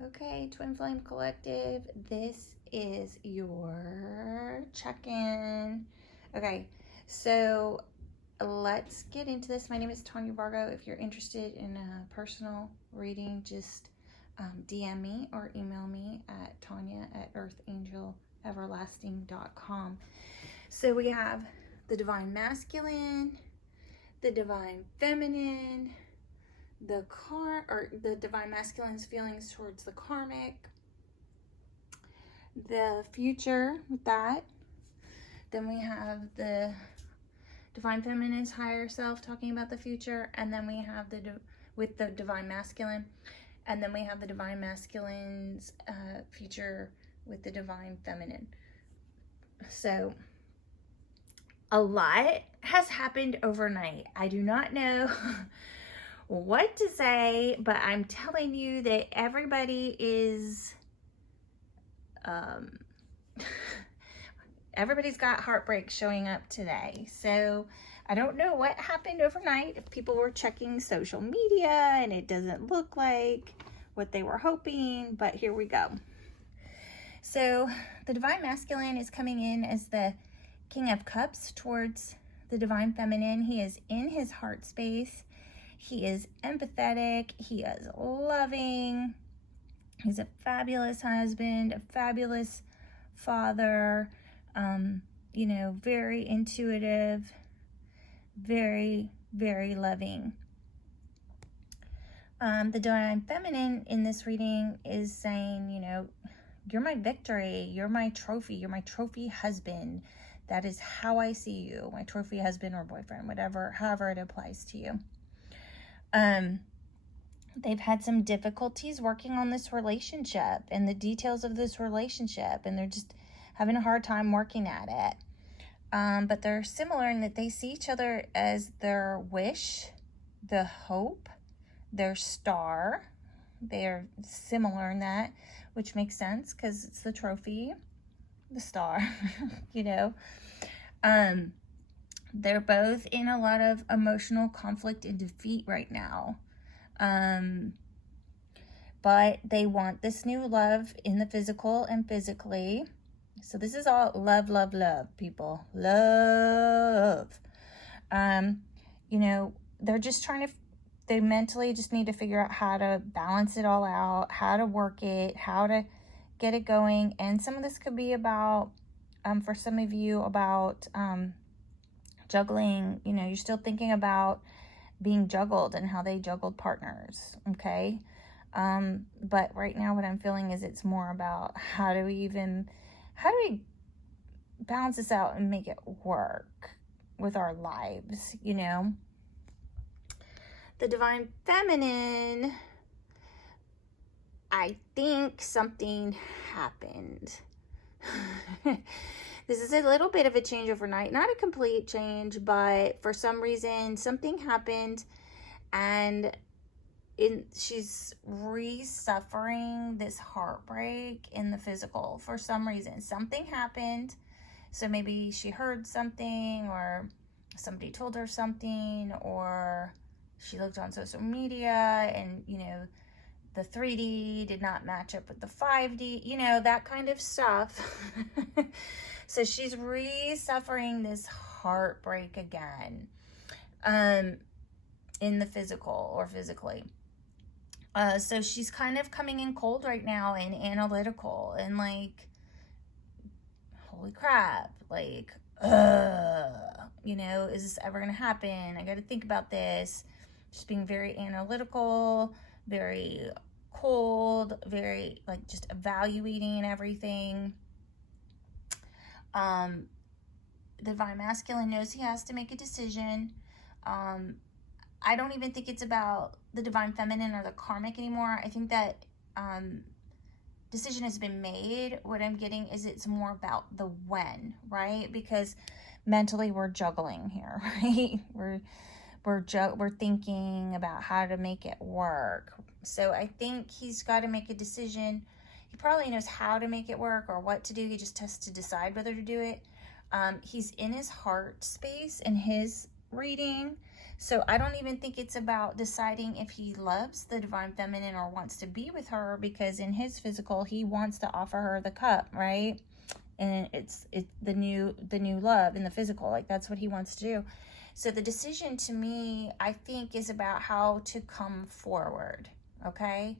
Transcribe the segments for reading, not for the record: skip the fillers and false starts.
Okay, Twin Flame Collective, this is your check-in. Okay, so let's get into this. My name is Tanya Vargo. If you're interested in a personal reading, just DM me or email me at tanya@earthangeleverlasting.com. So we have the Divine Masculine, the Divine Feminine, the Divine Masculine's feelings towards the Karmic, the future with that. Then we have the Divine Feminine's higher self talking about the future, and then we have with the Divine Masculine, and then we have the Divine Masculine's future with the Divine Feminine. So a lot has happened overnight. I do not know what to say, but I'm telling you that everybody is everybody's got heartbreak showing up today. So I don't know what happened overnight. If people were checking social media and it doesn't look like what they were hoping, but here we go. So the Divine Masculine is coming in as the King of Cups towards the Divine Feminine. He is in his heart space. He is empathetic. He is loving. He's a fabulous husband, a fabulous father, you know, very intuitive, very, very loving. The Divine Feminine in this reading is saying, you know, you're my victory, you're my trophy husband. That is how I see you, my trophy husband or boyfriend, however it applies to you. They've had some difficulties working on this relationship and the details of this relationship, and they're just having a hard time working at it. But they're similar in that they see each other as their wish, the hope, their star. They're similar in that, which makes sense because it's the trophy, the star, you know. They're both in a lot of emotional conflict and defeat right now. But they want this new love in the physical and physically. So this is all love, love, love, people. Love. You know, they're just they mentally just need to figure out how to balance it all out, how to work it, how to get it going. And some of this could be about, for some of you, about juggling. You know, you're still thinking about being juggled and how they juggled partners, okay? But right now what I'm feeling is it's more about how do we balance this out and make it work with our lives, you know? The Divine Feminine, I think something happened. This is a little bit of a change overnight, not a complete change, but for some reason something happened, and she's re-suffering this heartbreak in the physical for some reason. Something happened, so maybe she heard something, or somebody told her something, or she looked on social media and, you know, the 3D did not match up with the 5D, you know, that kind of stuff. So she's re-suffering this heartbreak again, in the physical or physically. So she's kind of coming in cold right now and analytical and like, holy crap, like, you know, is this ever going to happen? I got to think about this. Just being very analytical, very cold, very like just evaluating everything. The Divine Masculine knows he has to make a decision. I don't even think it's about the Divine Feminine or the Karmic anymore. I think that decision has been made. What I'm getting is it's more about the when, right? Because mentally we're juggling here, right? We're thinking about how to make it work. So I think he's got to make a decision. He probably knows how to make it work or what to do. He just has to decide whether to do it. He's in his heart space in his reading. So I don't even think it's about deciding if he loves the divine feminine or wants to be with her, because in his physical, he wants to offer her the cup, right? And it's the new love in the physical, like that's what he wants to do. So the decision to me, I think, is about how to come forward, okay?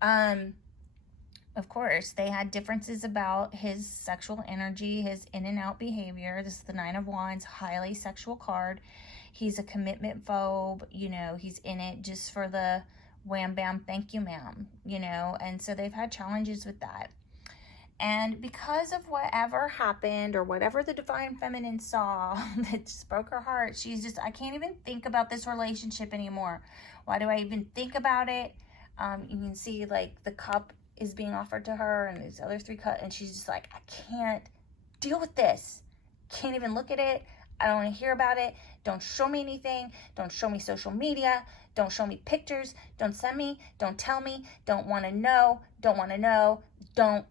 Of course, they had differences about his sexual energy, his in and out behavior. This is the Nine of Wands, highly sexual card. He's a commitment phobe, you know, he's in it just for the wham bam, thank you ma'am, you know, and so they've had challenges with that. And because of whatever happened or whatever the divine feminine saw that just broke her heart, she's just, I can't even think about this relationship anymore. Why do I even think about it? You can see like the cup is being offered to her and these other 3 cups, and she's just like, I can't deal with this. Can't even look at it. I don't want to hear about it. Don't show me anything. Don't show me social media. Don't show me pictures. Don't send me. Don't tell me. Don't want to know. Don't want to know. Don't.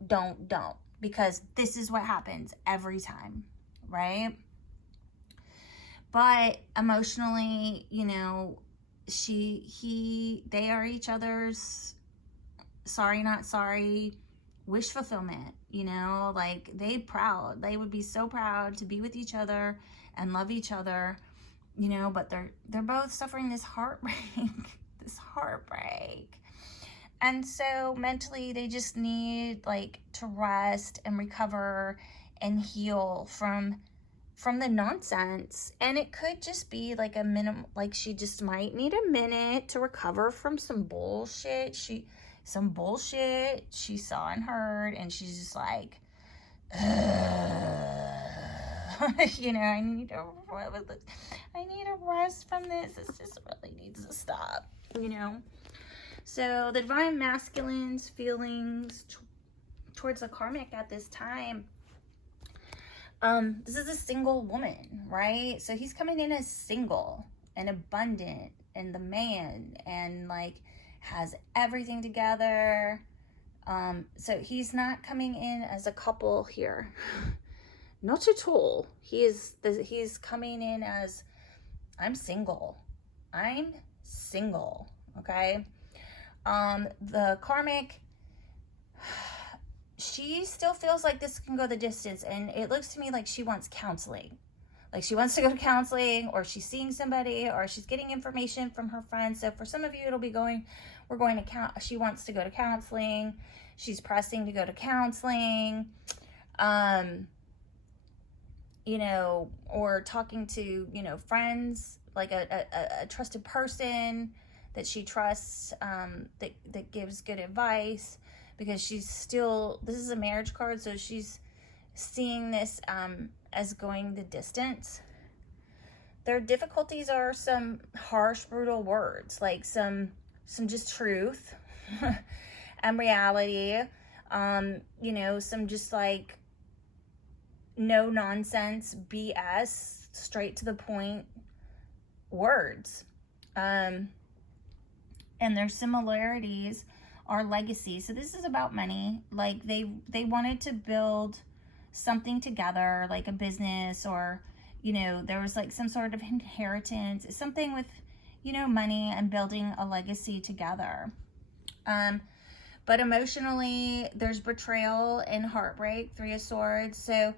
Because this is what happens every time, right? But emotionally, you know, they are each other's sorry, not sorry, wish fulfillment, you know, like they would be so proud to be with each other and love each other, you know, but they're both suffering this heartbreak, And so mentally they just need like to rest and recover and heal from the nonsense. And it could just be like a minimum, like she just might need a minute to recover from some bullshit she saw and heard, and she's just like, you know, I need a rest from this. This just really needs to stop, you know. So the divine masculine's feelings towards the karmic at this time, this is a single woman, right? So he's coming in as single and abundant and the man, and like has everything together. So he's not coming in as a couple here. Not at all. He's coming in as, I'm single. Okay? The karmic, she still feels like this can go the distance, and it looks to me like she wants counseling. Like she wants to go to counseling, or she's seeing somebody, or she's getting information from her friends. So for some of you, it'll be she wants to go to counseling. She's pressing to go to counseling, you know, or talking to, you know, friends, like a trusted person that she trusts, that gives good advice, because this is a marriage card, so she's seeing this as going the distance. Their difficulties are some harsh, brutal words, like some just truth and reality, you know, some just like no nonsense BS, straight to the point words. And their similarities are legacy. So this is about money. Like they wanted to build something together, like a business, or, you know, there was like some sort of inheritance, something with, you know, money and building a legacy together. But emotionally, there's betrayal and heartbreak, 3 of Swords. So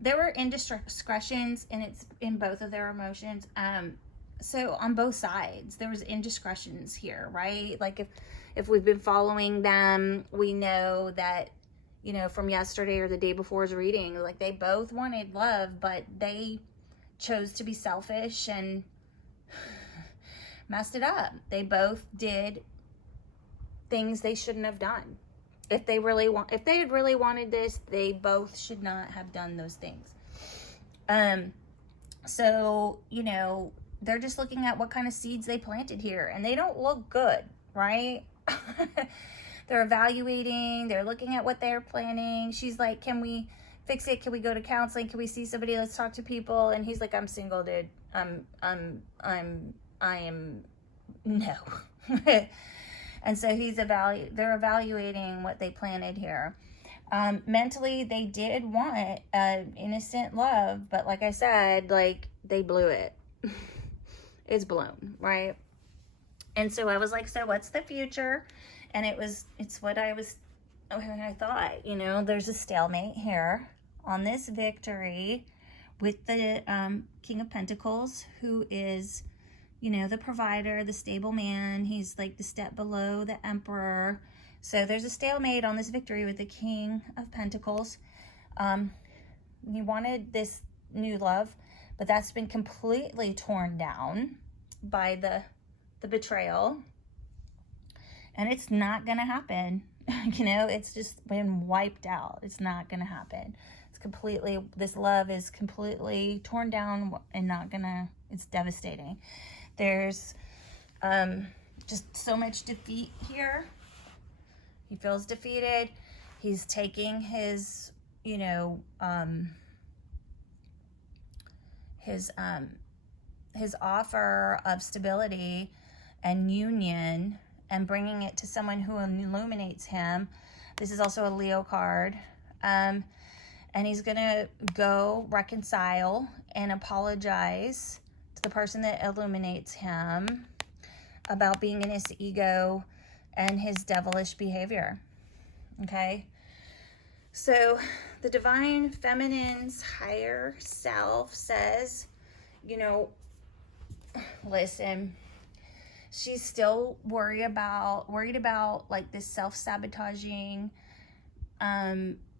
there were indiscretions in both of their emotions. So on both sides, there was indiscretions here, right? Like if we've been following them, we know that, you know, from yesterday or the day before's reading, like they both wanted love, but they chose to be selfish and messed it up. They both did things they shouldn't have done. If they had really wanted this, they both should not have done those things. So, you know, they're just looking at what kind of seeds they planted here, and they don't look good, right? They're evaluating, they're looking at what they're planning. She's like, can we fix it? Can we go to counseling? Can we see somebody? Let's talk to people. And he's like, I'm single, dude. I am no. And so they're evaluating what they planted here. Mentally, they did want innocent love, but like I said, like they blew it. is blown, right? And so I was like, so what's the future? And it's what I thought, you know, there's a stalemate here on this victory with the King of Pentacles, who is, you know, the provider, the stable man. He's like the step below the Emperor. So there's a stalemate on this victory with the King of Pentacles. He wanted this new love, but that's been completely torn down by the betrayal. And it's not going to happen. You know, it's just been wiped out. It's not going to happen. It's completely, this love is completely torn down and not going to, it's devastating. There's just so much defeat here. He feels defeated. He's taking his, you know, his offer of stability and union and bringing it to someone who illuminates him. This is also a Leo card. And he's going to go reconcile and apologize to the person that illuminates him about being in his ego and his devilish behavior. Okay? So the divine feminine's higher self says, you know, listen, she's still worried about like this self-sabotaging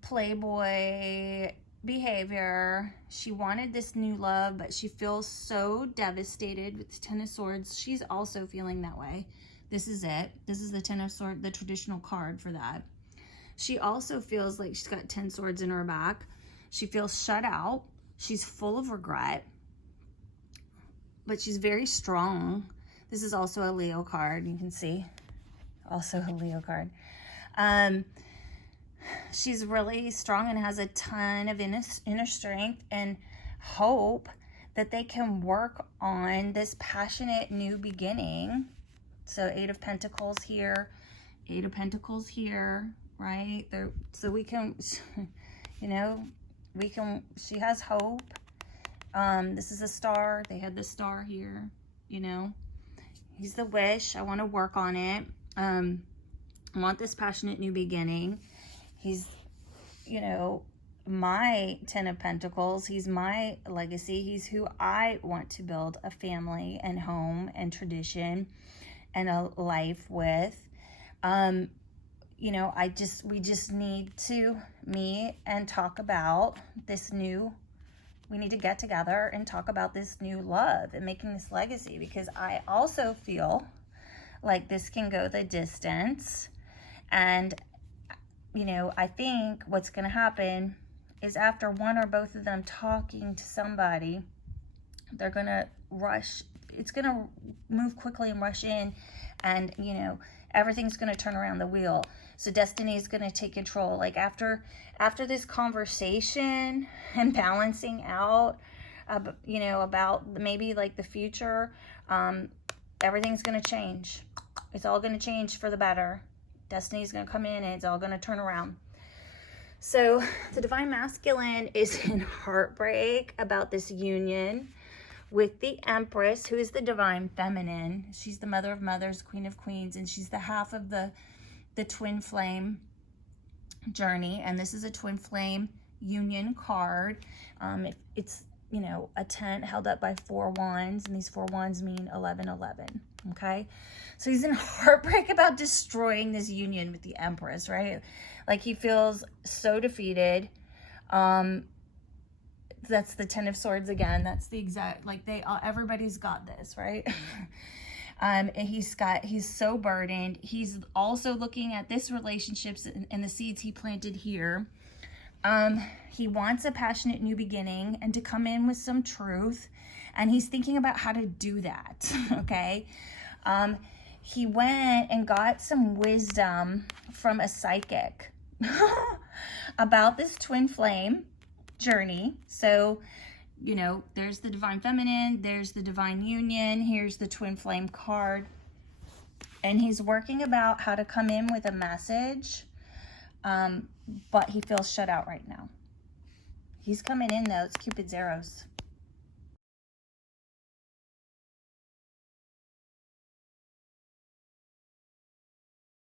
playboy behavior. She wanted this new love, but she feels so devastated with the Ten of Swords. She's also feeling that way. This is it. This is the Ten of Swords, the traditional card for that. She also feels like she's got 10 swords in her back. She feels shut out. She's full of regret, but she's very strong. This is also a Leo card. You can see also a Leo card. She's really strong and has a ton of inner strength and hope that they can work on this passionate new beginning. So 8 of Pentacles here, 8 of Pentacles here, right? So we can, you know, she has hope. This is a star. They had the star here, you know. He's the wish. I want to work on it. I want this passionate new beginning. He's, you know, my 10 of Pentacles. He's my legacy. He's who I want to build a family and home and tradition and a life with. You know, we just need to meet and talk about this new, we need to get together and talk about this new love and making this legacy, because I also feel like this can go the distance. And, you know, I think what's going to happen is after one or both of them talking to somebody, they're going to rush. It's going to move quickly and rush in, and, you know, everything's going to turn around the wheel. So destiny is going to take control. Like after this conversation and balancing out, you know, about maybe like the future, everything's going to change. It's all going to change for the better. Destiny is going to come in and it's all going to turn around. So the divine masculine is in heartbreak about this union with the Empress, who is the divine feminine. She's the mother of mothers, queen of queens, and she's the half of the twin flame journey. And this is a twin flame union card. It's, you know, a tent held up by 4 wands, and these 4 wands mean 1111. Okay, so he's in heartbreak about destroying this union with the Empress, right? Like he feels so defeated. That's the 10 of Swords again. That's the exact, like everybody's got this, right? He's so burdened. He's also looking at this relationships and the seeds he planted here. He wants a passionate new beginning and to come in with some truth. And he's thinking about how to do that, okay? He went and got some wisdom from a psychic about this twin flame journey. So, you know, there's the divine feminine, there's the divine union, here's the twin flame card. And he's working about how to come in with a message, but he feels shut out right now. He's coming in though. It's Cupid's arrows.